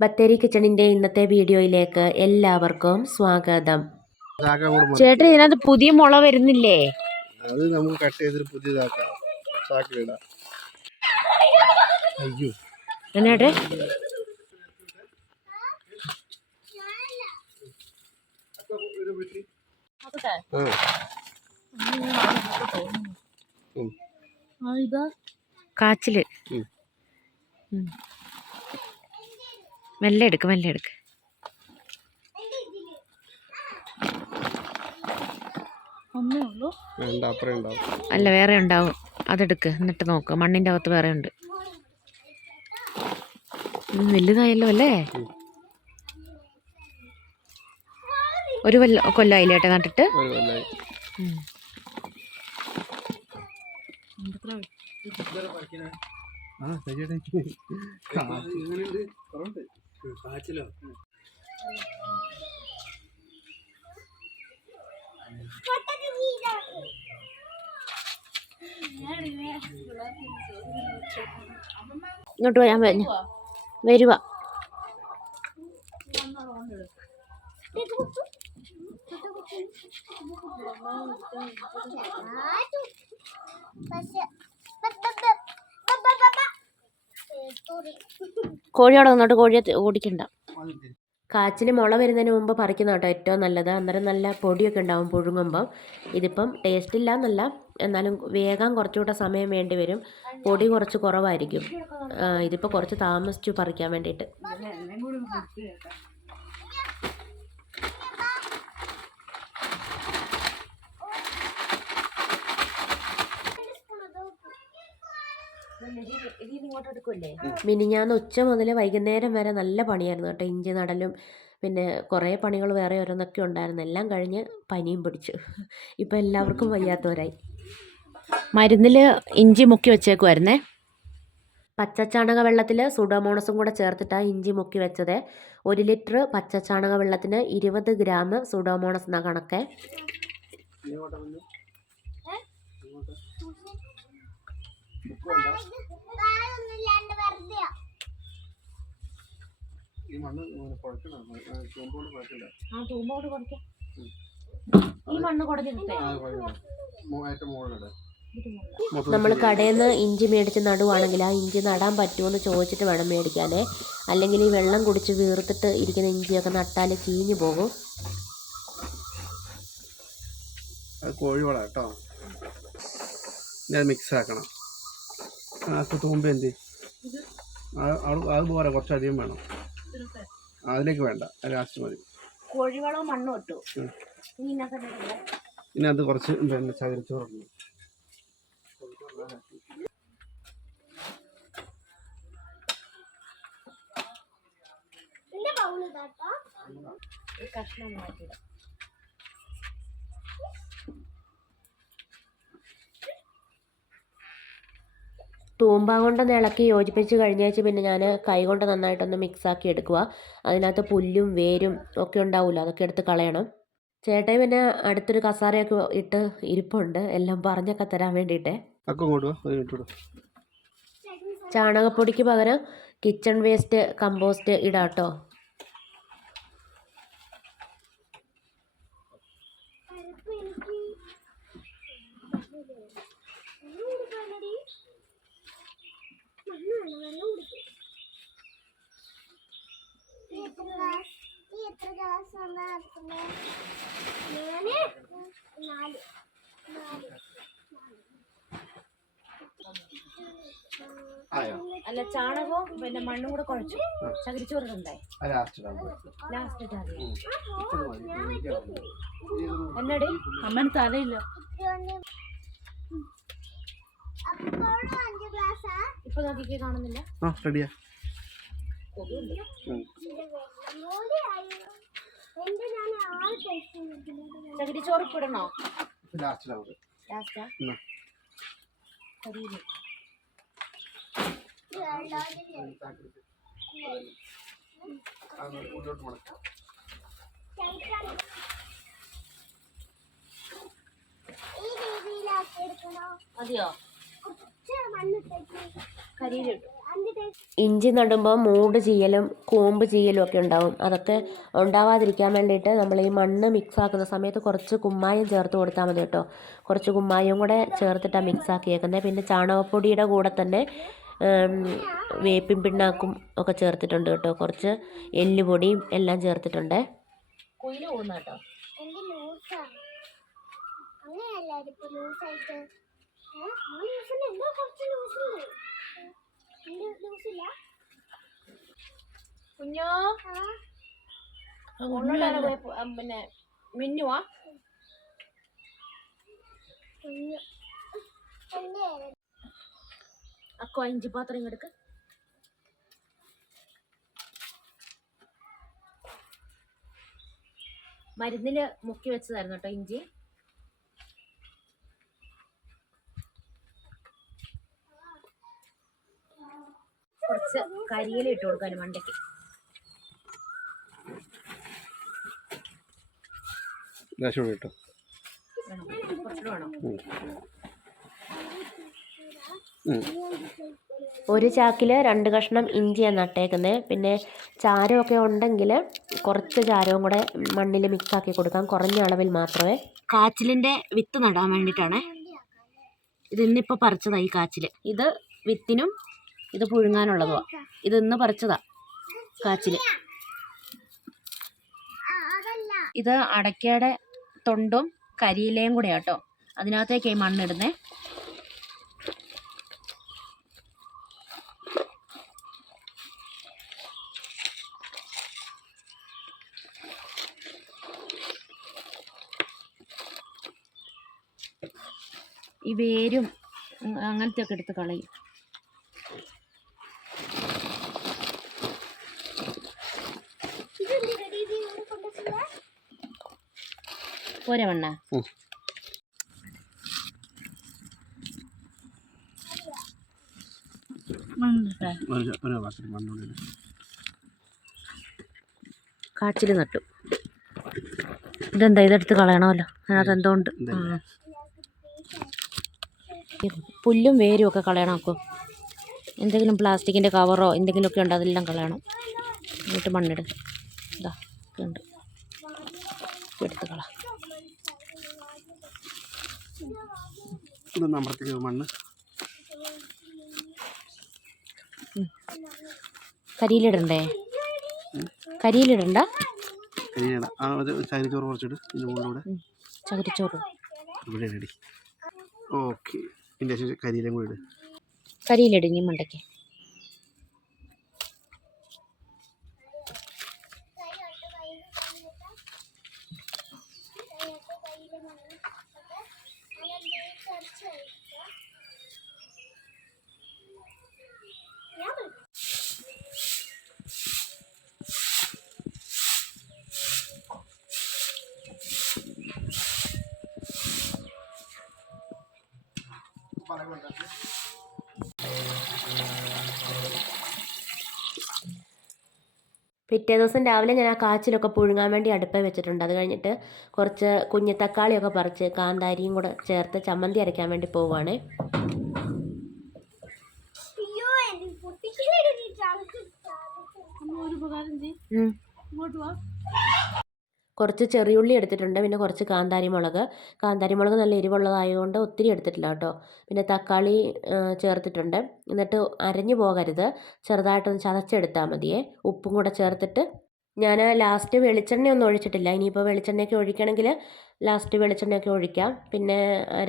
ബത്തേരി കിച്ചണിന്റെ ഇന്നത്തെ വീഡിയോയിലേക്ക് എല്ലാവർക്കും സ്വാഗതം. ചേട്ടൻ ഇതിനകത്ത് പുതിയ മുള വരുന്നില്ലേ? അത് നമുക്ക് കട്ട് ചെയ്തിട്ട് പുതിയതാക്കാം. ചാക്കിലിടാം. അയ്യോ എന്നിട്ട് കാച്ചില് മെല്ലെ എടുക്ക് അല്ല വേറെ ഉണ്ടാവും. അതെടുക്ക്, എന്നിട്ട് നോക്ക്. മണ്ണിന്റെ അകത്ത് വേറെ ഉണ്ട്. വലുതായല്ലോ അല്ലേ? ഒരു കൊല്ലമായില്ലേ ഏട്ടാ നട്ടിട്ട്? ഇങ്ങോട്ട് വരാൻ വരുക. കോഴിയോടെ നിന്നോട്ട്, കോഴിയെ ഓടിക്കണ്ട. കാച്ചിൽ മുള വരുന്നതിന് മുമ്പ് പറിക്കുന്ന കേട്ടോ ഏറ്റവും നല്ലത്. അന്നേരം നല്ല പൊടിയൊക്കെ ഉണ്ടാവും പുഴുങ്ങുമ്പം. ഇതിപ്പം ടേസ്റ്റ് ഇല്ല എന്നല്ല, എന്നാലും വേഗം കുറച്ചുകൂടെ സമയം വേണ്ടി വരും. പൊടി കുറച്ച് കുറവായിരിക്കും. ഇതിപ്പോൾ കുറച്ച് താമസിച്ചു പറിക്കാൻ വേണ്ടിയിട്ട്. മിനിഞ്ഞാന്ന് ഉച്ച മുതൽ വൈകുന്നേരം വരെ നല്ല പണിയായിരുന്നു കേട്ടോ. ഇഞ്ചി നടലും പിന്നെ കുറേ പണികൾ വേറെ ഓരോന്നൊക്കെ ഉണ്ടായിരുന്നു. എല്ലാം കഴിഞ്ഞ് പനിയും പിടിച്ചു. ഇപ്പം എല്ലാവർക്കും വയ്യാത്തവരായി. മരുന്നിൽ ഇഞ്ചി മുക്കി വെച്ചേക്കുമായിരുന്നേ. പച്ചച്ചാണക വെള്ളത്തിൽ സുഡോമോണസും കൂടെ ചേർത്തിട്ടാണ് ഇഞ്ചി മുക്കി വെച്ചത്. 1 ലിറ്റർ പച്ചച്ചാണക വെള്ളത്തിന് 20 ഗ്രാം സുഡോമോണസ് എന്നാ കണക്കെ. നമ്മൾ കടയിൽ നിന്ന് ഇഞ്ചി മേടിച്ച് നടുവാണെങ്കിൽ ആ ഇഞ്ചി നടാൻ പറ്റുമോ ചോദിച്ചിട്ട് വേണം മേടിക്കാനേ. അല്ലെങ്കിൽ ഈ വെള്ളം കുടിച്ച് വീർത്തിട്ട് ഇരിക്കുന്ന ഇഞ്ചിയൊക്കെ നട്ടാൽ ചീഞ്ഞു പോകും. കോഴിവള കേട്ടോ. ഞാൻ മിക്സ് ആക്കണം. തൂമ്പ എന്ത് അത് പോരാ, കുറച്ചധികം വേണം. അതിലേക്ക് വേണ്ട, ലാസ്റ്റ് മതി. കോഴിവളവും മണ്ണും ഇട്ടു. ഇനി അത് കുറച്ച് പിന്നെ ചകിരിച്ചോറുണ്ട്. കഷ്ണം മാറ്റിയിടാം. തൂമ്പ കൊണ്ട് ഇളക്കി യോജിപ്പിച്ച് കഴിഞ്ഞാൽ പിന്നെ ഞാൻ കൈ കൊണ്ട് നന്നായിട്ടൊന്ന് മിക്സാക്കി എടുക്കുക. അതിനകത്ത് പുല്ലും വേരും ഒക്കെ ഉണ്ടാവില്ല, അതൊക്കെ എടുത്ത് കളയണം. ചേട്ടായി പിന്നെ അടുത്തൊരു കസാരയൊക്കെ ഇട്ട് ഇരിപ്പുണ്ട്, എല്ലാം പറഞ്ഞൊക്കെ തരാൻ വേണ്ടിയിട്ട്. ചാണകപ്പൊടിക്ക് പകരം കിച്ചൺ വേസ്റ്റ്, കമ്പോസ്റ്റ് ഇടാട്ടോ. അല്ല, ചാണകവും പിന്നെ മണ്ണും കൂടെ കുഴച്ചു ചകിരിച്ചോറുണ്ടായി. എന്നടി അമ്മന് തലയില്ല. ഇപ്പൊ നോക്കിക്കേ, കാണുന്നില്ല. ചകിരിച്ചോറ് ഇടണോ? ലാസ്റ്റാ. മതിയോ? കരിയിലിട്ടു. ഇഞ്ചി നടുമ്പോൾ മൂട് ചീയലും കൂമ്പ് ചീയലും ഒക്കെ ഉണ്ടാവും. അതൊക്കെ ഉണ്ടാവാതിരിക്കാൻ വേണ്ടിയിട്ട് നമ്മൾ ഈ മണ്ണ് മിക്സ് ആക്കുന്ന സമയത്ത് കുറച്ച് കുമ്മായം ചേർത്ത് കൊടുത്താൽ മതി കേട്ടോ. കുറച്ച് കുമ്മായം കൂടെ ചേർത്തിട്ടാണ് മിക്സ് ആക്കിയേക്കുന്നത്. പിന്നെ ചാണകപ്പൊടിയുടെ കൂടെ തന്നെ വേപ്പിൻ പിണ്ണാക്കും ഒക്കെ ചേർത്തിട്ടുണ്ട് കേട്ടോ. കുറച്ച് എല്ലുപൊടിയും എല്ലാം ചേർത്തിട്ടുണ്ട്. കുയില് പോകുന്ന കേട്ടോ. കുഞ്ഞോ പിന്നെ മിന്നുവാ അക്കോ ഇഞ്ചി പാത്രം ഇങ്ങെടുക്ക്. മരുന്നില് മുക്കി വെച്ചതായിരുന്നു കേട്ടോ ഇഞ്ചി. കുറച്ച് കരിയില ഇട്ട് കൊടുക്കാനും മണ്ടയ്ക്ക്. കേട്ടോ കുറച്ചുകൂടെ വേണം. ഒരു ചാക്കിൽ 2 കഷ്ണം ഇഞ്ചിയാണ് നട്ടേക്കുന്നത്. പിന്നെ ചാരമൊക്കെ ഉണ്ടെങ്കിൽ കുറച്ച് ചാരവും കൂടെ മണ്ണിൽ മിക്സാക്കി കൊടുക്കാം, കുറഞ്ഞ അളവിൽ മാത്രമേ. കാച്ചിലിൻ്റെ വിത്ത് നടാൻ വേണ്ടിയിട്ടാണ് ഇത്. ഇന്നിപ്പോൾ പറിച്ചതാണ് ഈ കാച്ചിൽ. ഇത് വിത്തിനും ഇത് പുഴുങ്ങാനുള്ളതുമാണ്. ഇത് ഇന്ന് പറിച്ചതാ കാച്ചിൽ. ഇത് അടയ്ക്കയുടെ തൊണ്ടും കരിയിലയും കൂടെയാണ് കേട്ടോ. അതിനകത്തേക്ക് ഈ മണ്ണിടുന്നേ. ഈ വേരും അങ്ങനത്തെ ഒക്കെ എടുത്ത് കളയും. പോരെ മണ്ണ. കാച്ചിൽ നട്ടു. ഇതെന്താ ഇതെടുത്ത് കളയണമല്ലോ, അതിനകത്ത് എന്തോ ഉണ്ട്. പുല്ലും വേരും ഒക്കെ കളയണം. അപ്പോൾ എന്തെങ്കിലും പ്ലാസ്റ്റിക്കിൻ്റെ കവറോ എന്തെങ്കിലുമൊക്കെ ഉണ്ട്, അതെല്ലാം കളയണം. എന്നിട്ട് മണ്ണിട്. ഇതാ ഉണ്ട്, എടുത്ത് കള. മണ്ണ് കരിയിലിടണ്ടേ? കരിയിലിടണ്ട. ചകിരിച്ചോറ് കുറച്ചിട്ട് ചകിരിച്ചോറ് ഓക്കെ. കരിയിലും കൂടി ഇട്. കരിയിലിട് ഇനി മണ്ടയ്ക്ക്. പിറ്റേ ദിവസം രാവിലെ ഞാൻ ആ കാച്ചിലൊക്കെ പുഴുങ്ങാൻ വേണ്ടി അടുപ്പേ വെച്ചിട്ടുണ്ട്. അത് കഴിഞ്ഞിട്ട് കുറച്ച് കുഞ്ഞി തക്കാളിയൊക്കെ പറിച്ച് കാന്താരിയും കൂടെ ചേർത്ത് ചമ്മന്തി അരയ്ക്കാൻ വേണ്ടി പോവുകയാണ്. കുറച്ച് ചെറിയുള്ളി എടുത്തിട്ടുണ്ട്. പിന്നെ കുറച്ച് കാന്താരി മുളക് നല്ല എരിവുള്ളതായതുകൊണ്ട് ഒത്തിരി എടുത്തിട്ടില്ല കേട്ടോ. പിന്നെ തക്കാളി ചേർത്തിട്ടുണ്ട്. എന്നിട്ട് അരഞ്ഞു പോകരുത്, ചെറുതായിട്ടൊന്ന് ചതച്ചെടുത്താൽ മതിയേ. ഉപ്പും കൂടെ ചേർത്തിട്ട് ഞാൻ ലാസ്റ്റ് വെളിച്ചെണ്ണയൊന്നും ഒഴിച്ചിട്ടില്ല. ഇനിയിപ്പോൾ വെളിച്ചെണ്ണയൊക്കെ ഒഴിക്കണമെങ്കിൽ ലാസ്റ്റ് വെളിച്ചെണ്ണയൊക്കെ ഒഴിക്കാം. പിന്നെ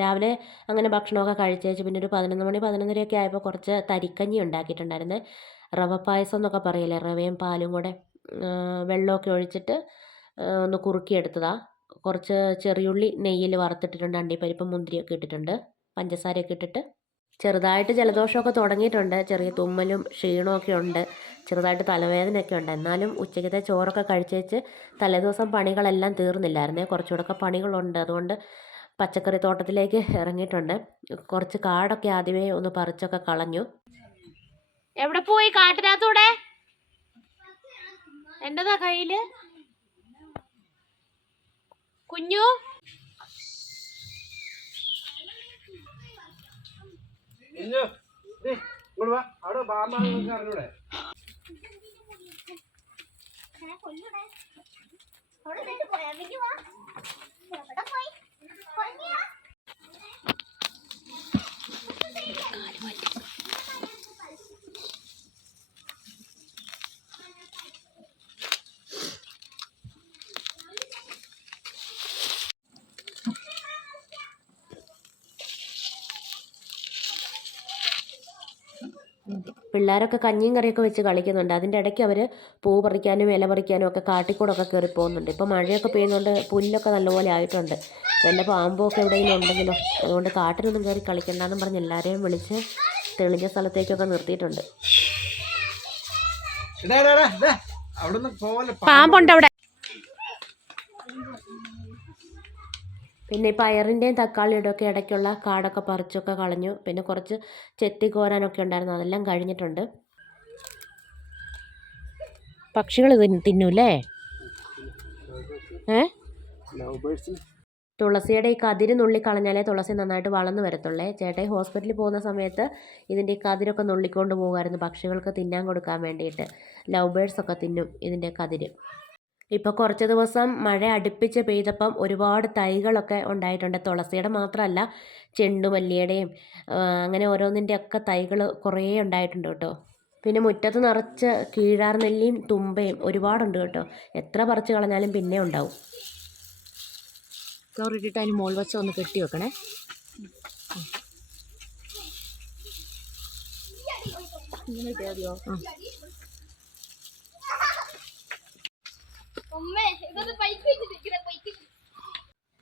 രാവിലെ അങ്ങനെ ഭക്ഷണമൊക്കെ കഴിച്ചേച്ച് പിന്നെ ഒരു 11 മണി 11:30 ആയപ്പോൾ കുറച്ച് തരിക്കഞ്ഞി ഉണ്ടാക്കിയിട്ടുണ്ടായിരുന്നേ. റവ പായസം എന്നൊക്കെ പറയില്ലേ, റവയും പാലും കൂടെ വെള്ളമൊക്കെ ഒഴിച്ചിട്ട് ഒന്ന് കുറുക്കിയെടുത്തതാണ്. കുറച്ച് ചെറിയുള്ളി നെയ്യിൽ വറുത്തിട്ടിട്ടുണ്ട്. അണ്ടിപ്പരിപ്പും മുന്തിരിയൊക്കെ ഇട്ടിട്ടുണ്ട്, പഞ്ചസാരയൊക്കെ ഇട്ടിട്ട്. ചെറുതായിട്ട് ജലദോഷമൊക്കെ തുടങ്ങിയിട്ടുണ്ട്. ചെറിയ തുമ്മലും ക്ഷീണമൊക്കെ ഉണ്ട്. ചെറുതായിട്ട് തലവേദനയൊക്കെ ഉണ്ട്. എന്നാലും ഉച്ചയ്ക്കത്തെ ചോറൊക്കെ കഴിച്ചേച്ച് തലേദിവസം പണികളെല്ലാം തീർന്നില്ലായിരുന്നേ. കുറച്ചുകൂടെയൊക്കെ പണികളുണ്ട്. അതുകൊണ്ട് പച്ചക്കറി തോട്ടത്തിലേക്ക് ഇറങ്ങിയിട്ടുണ്ട്. കുറച്ച് കാടൊക്കെ ആദ്യമേ ഒന്ന് പറിച്ചൊക്കെ കളഞ്ഞു. എവിടെ പോയി കാട്ടിനകത്തൂടെ? എന്റെതാ കയ്യില് കുഞ്ഞു. ഇങ്ങോട്ട് വാ. അവിടെ പാമ്പാണെന്ന് നിങ്ങൾക്ക് അറിഞ്ഞൂടെ? പിള്ളേരൊക്കെ കഞ്ഞിയും കറിയൊക്കെ വെച്ച് കളിക്കുന്നുണ്ട്. അതിൻ്റെ ഇടയ്ക്ക് അവർ പൂ പറിക്കാനും ഇല പറിക്കാനും ഒക്കെ കാട്ടിക്കൂടൊക്കെ കയറി പോകുന്നുണ്ട്. ഇപ്പോൾ മഴയൊക്കെ പെയ്യുന്നതുകൊണ്ട് പുല്ലൊക്കെ നല്ലപോലെ ആയിട്ടുണ്ട്. വല്ല പാമ്പൊക്കെ എവിടെയെങ്കിലും ഉണ്ടെങ്കിലോ, അതുകൊണ്ട് കാട്ടിലൊന്നും കയറി കളിക്കണ്ടെന്നും പറഞ്ഞ് എല്ലാവരെയും വിളിച്ച് തെളിഞ്ഞ സ്ഥലത്തേക്കൊക്കെ നിർത്തിയിട്ടുണ്ട്. പാമ്പുണ്ട് അവിടെ. പിന്നെ ഈ പയറിൻ്റെയും തക്കാളിയുടെ ഒക്കെ ഇടയ്ക്കുള്ള കാടൊക്കെ പറിച്ചൊക്കെ കളഞ്ഞു. പിന്നെ കുറച്ച് ചെത്തി കോരാനൊക്കെ ഉണ്ടായിരുന്നു, അതെല്ലാം കഴിഞ്ഞിട്ടുണ്ട്. പക്ഷികൾ തിന്നൂല്ലേ? തുളസിയുടെ ഈ കതിര് നുള്ളി കളഞ്ഞാലേ തുളസി നന്നായിട്ട് വളർന്നു വരത്തുള്ളേ. ചേട്ടായി ഹോസ്പിറ്റലിൽ പോകുന്ന സമയത്ത് ഇതിൻ്റെ ഈ കതിരൊക്കെ നുള്ളിക്കൊണ്ട് പോകുമായിരുന്നു പക്ഷികൾക്ക് തിന്നാൻ കൊടുക്കാൻ വേണ്ടിയിട്ട്. ലവ് ബേഴ്സൊക്കെ തിന്നും ഇതിൻ്റെ കതിര്. ഇപ്പോൾ കുറച്ച് ദിവസം മഴ അടുപ്പിച്ച് പെയ്തപ്പം ഒരുപാട് തൈകളൊക്കെ ഉണ്ടായിട്ടുണ്ട്. തുളസിയുടെ മാത്രമല്ല, ചെണ്ടുമല്ലിയുടെയും അങ്ങനെ ഓരോന്നിൻ്റെ ഒക്കെ തൈകൾ കുറേ ഉണ്ടായിട്ടുണ്ട് കേട്ടോ. പിന്നെ മുറ്റത്ത് നിറച്ച് കീഴാർ നെല്ലിയും തുമ്പയും ഒരുപാടുണ്ട് കേട്ടോ. എത്ര പറിച്ച് കളഞ്ഞാലും പിന്നെ ഉണ്ടാവും. ചോറിട്ടിട്ട് അതിന് മോൾ വച്ച ഒന്ന് കെട്ടി വെക്കണേ.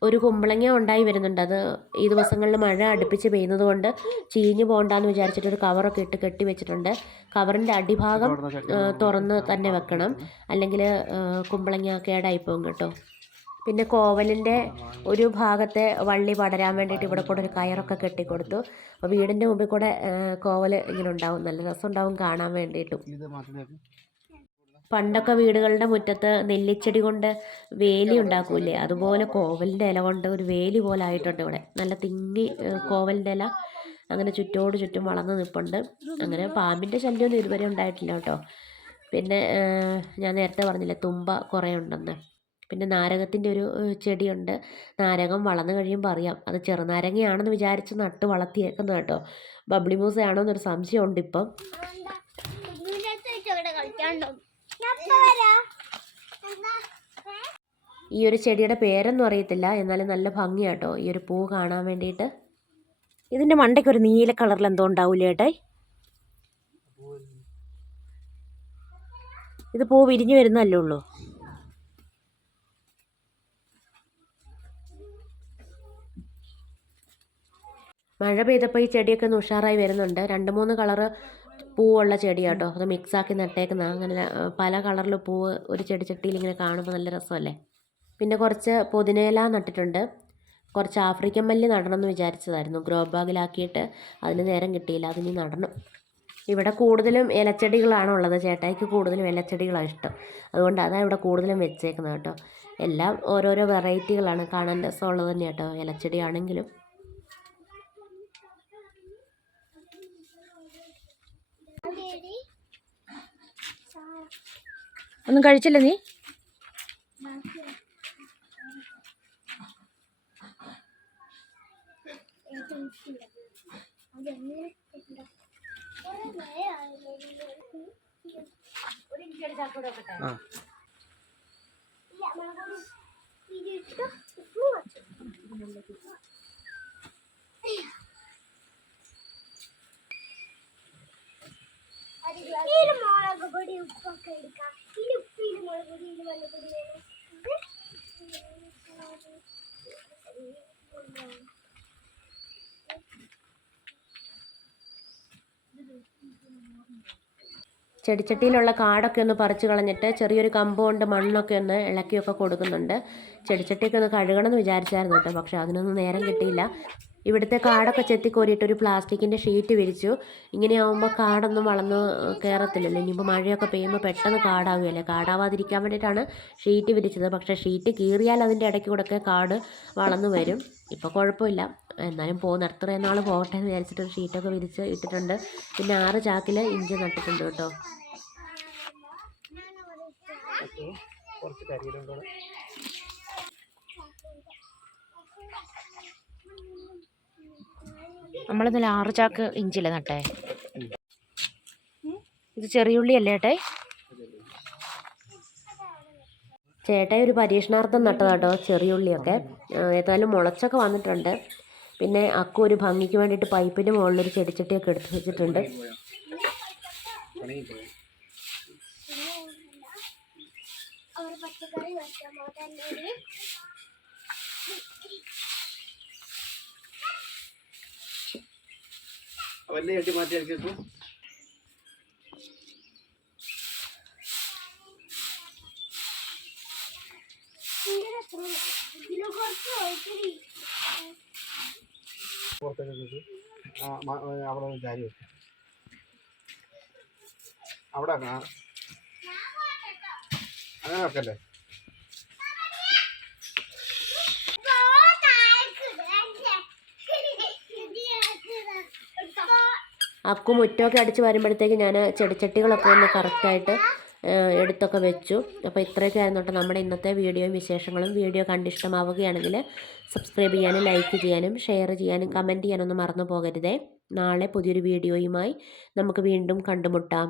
ഒരു കുമ്പളങ്ങ ഉണ്ടായി വരുന്നുണ്ട്. അത് ഈ ദിവസങ്ങളിൽ മഴ അടുപ്പിച്ച് പെയ്യുന്നത് കൊണ്ട് ചീഞ്ഞു പോകണ്ടെന്ന് വിചാരിച്ചിട്ട് ഒരു കവറൊക്കെ ഇട്ട് കെട്ടി വെച്ചിട്ടുണ്ട്. കവറിൻ്റെ അടിഭാഗം തുറന്ന് തന്നെ വെക്കണം, അല്ലെങ്കിൽ കുമ്പളങ്ങ കേടായിപ്പോകും കേട്ടോ. പിന്നെ കോവലിൻ്റെ ഒരു ഭാഗത്തെ വള്ളി പടരാൻ വേണ്ടിയിട്ട് ഇവിടെ കൂടെ ഒരു കയറൊക്കെ കെട്ടിക്കൊടുത്തു. അപ്പോൾ വീടിൻ്റെ മുമ്പിൽ കൂടെ കോവൽ ഇങ്ങനെ ഉണ്ടാവും, നല്ല രസമുണ്ടാവും കാണാൻ വേണ്ടിയിട്ടും. പണ്ടൊക്കെ വീടുകളുടെ മുറ്റത്ത് നെല്ലിച്ചെടി കൊണ്ട് വേലി ഉണ്ടാക്കൂലേ, അതുപോലെ കോവലിൻ്റെ ഇല കൊണ്ട് ഒരു വേലി പോലെ ആയിട്ടുണ്ട് ഇവിടെ. നല്ല തിങ്ങി കോവലിൻ്റെ ഇല അങ്ങനെ ചുറ്റോട് ചുറ്റും വളർന്ന് നിൽപ്പുണ്ട്. അങ്ങനെ പാമ്പിൻ്റെ ശല്യമൊന്നും ഇതുവരെ ഉണ്ടായിട്ടില്ല കേട്ടോ. പിന്നെ ഞാൻ നേരത്തെ പറഞ്ഞില്ലേ തുമ്പ കുറേ ഉണ്ടെന്ന്. പിന്നെ നാരകത്തിൻ്റെ ഒരു ചെടിയുണ്ട്. നാരകം വളർന്നു കഴിയുമ്പോൾ അറിയാം അത് ചെറുനാരങ്ങയാണെന്ന് വിചാരിച്ച് നട്ട് വളർത്തിയേക്കുന്നത് കേട്ടോ. ബബ്ലി മൂസയാണോ എന്നൊരു സംശയമുണ്ട് ഇപ്പം. ഈ ഒരു ചെടിയുടെ പേരൊന്നും അറിയത്തില്ല, എന്നാലും നല്ല ഭംഗിയാട്ടോ ഈ ഒരു പൂ കാണാൻ വേണ്ടിയിട്ട്. ഇതിൻ്റെ മണ്ടയ്ക്ക് ഒരു നീല കളറിൽ എന്തോ ഉണ്ടാവൂലേ ഏട്ടേ? ഇത് പൂ വിരിഞ്ഞു വരുന്നല്ലേ ഉള്ളൂ. മഴ പെയ്തപ്പോൾ ഈ ചെടിയൊക്കെ ഒന്ന് ഉഷാറായി വരുന്നുണ്ട്. 2-3 കളറ് പൂവുള്ള ചെടിയാട്ടോ, അത് മിക്സാക്കി നട്ടേക്കുന്ന. അങ്ങനെ പല കളറിൽ പൂവ് ഒരു ചെടിച്ചട്ടിയിൽ ഇങ്ങനെ കാണുമ്പോൾ നല്ല രസമല്ലേ. പിന്നെ കുറച്ച് പുതിനയില നട്ടിട്ടുണ്ട്. കുറച്ച് ആഫ്രിക്കൻ മല്ലി നടണമെന്ന് വിചാരിച്ചതായിരുന്നു, ഗ്രോ ബാഗിലാക്കിയിട്ട് അതിന് നേരം കിട്ടിയില്ല, അതിനി നടണം. ഇവിടെ കൂടുതലും ഇലച്ചെടികളാണ് ഉള്ളത്. ചേട്ടായിക്ക് കൂടുതലും ഇലച്ചെടികളാണ് ഇഷ്ടം, അതുകൊണ്ട് അതാണ് ഇവിടെ കൂടുതലും വെച്ചേക്കുന്നത് കേട്ടോ. എല്ലാം ഓരോരോ വെറൈറ്റികളാണ്, കാണാൻ രസമുള്ളത് തന്നെ കേട്ടോ ഇലച്ചെടി ആണെങ്കിലും. ഒന്നും കഴിച്ചില്ല നീ? മുളക് പൊടി ഉപ്പൊക്കെ എടുക്കാം. ഇതിൽ ഉപ്പിൽ മുളക് പൊടി മഞ്ഞപ്പൊടി വേണം. ചെടിച്ചട്ടിയിലുള്ള കാടൊക്കെ ഒന്ന് പറിച്ച് കളഞ്ഞിട്ട് ചെറിയൊരു കമ്പ് കൊണ്ട് മണ്ണൊക്കെ ഒന്ന് ഇളക്കിയൊക്കെ കൊടുക്കുന്നുണ്ട്. ചെടിച്ചട്ടിയൊക്കെ ഒന്ന് കഴുകണമെന്ന് വിചാരിച്ചായിരുന്നു കേട്ടോ, പക്ഷേ അതിനൊന്നും നേരം കിട്ടിയില്ല. ഇവിടുത്തെ കാടൊക്കെ ചെത്തിക്കോരിയിട്ട് ഒരു പ്ലാസ്റ്റിക്കിൻ്റെ ഷീറ്റ് വിരിച്ചു. ഇങ്ങനെയാവുമ്പോൾ കാടൊന്നും വളർന്ന് കയറത്തില്ലല്ലോ. ഇനിയിപ്പോൾ മഴയൊക്കെ പെയ്യുമ്പോൾ പെട്ടെന്ന് കാടാവുകയല്ലേ, കാടാവാതിരിക്കാൻ വേണ്ടിയിട്ടാണ് ഷീറ്റ് വിരിച്ചത്. പക്ഷേ ഷീറ്റ് കീറിയാൽ അതിൻ്റെ ഇടയ്ക്ക് കൂടെയൊക്കെ കാട് വളർന്നു വരും. ഇപ്പോൾ കുഴപ്പമില്ല, എന്നാലും പോകുന്ന അത്രയും നാൾ പോകട്ടെ എന്ന് വിചാരിച്ചിട്ട് ഷീറ്റൊക്കെ വിരിച്ച് ഇട്ടിട്ടുണ്ട്. പിന്നെ 6 ചാക്കിൽ ഇഞ്ചി നട്ടിട്ടുണ്ട് കേട്ടോ. കുറച്ച് കരിയിലും കൂടെ. നമ്മളിന്നലെ 6 ചാക്ക് ഇഞ്ചില നട്ടേ. ഇത് ചെറിയുള്ളി അല്ലേ ഏട്ടേ? ചേട്ടായി ഒരു പരീക്ഷണാർത്ഥം നട്ടതാട്ടോ ചെറിയുള്ളിയൊക്കെ. ഏതായാലും മുളച്ചൊക്കെ വന്നിട്ടുണ്ട്. പിന്നെ അക്കു ഒരു ഭംഗിക്ക് വേണ്ടിയിട്ട് പൈപ്പിൻ്റെ മുകളിലൊരു ചെടിച്ചട്ടിയൊക്കെ എടുത്ത് വെച്ചിട്ടുണ്ട്. അവർ പച്ചക്കറി വെക്കാൻ പോകട്ടെ. വലിയ ചട്ടി മാറ്റി എടുക്കൂ. പുറത്തേക്ക് അവിടെ ഒരു കാര്യം വെക്കും. അവിടെ അങ്ങനെ വെക്കല്ലേ. അക്കു മുറ്റമൊക്കെ അടിച്ച് വരുമ്പോഴത്തേക്ക് ഞാൻ ചെടിച്ചട്ടികളൊക്കെ ഒന്ന് കറക്റ്റായിട്ട് എടുത്തൊക്കെ വെച്ചു. അപ്പോൾ ഇത്രയൊക്കെ ആയിരുന്നു കേട്ടോ നമ്മുടെ ഇന്നത്തെ വീഡിയോയും വിശേഷങ്ങളും. വീഡിയോ കണ്ടിഷ്ടമാവുകയാണെങ്കിൽ സബ്സ്ക്രൈബ് ചെയ്യാനും ലൈക്ക് ചെയ്യാനും ഷെയർ ചെയ്യാനും കമൻറ്റ് ചെയ്യാനൊന്നും മറന്നു പോകരുതേ. നാളെ പുതിയൊരു വീഡിയോയുമായി നമുക്ക് വീണ്ടും കണ്ടുമുട്ടാം.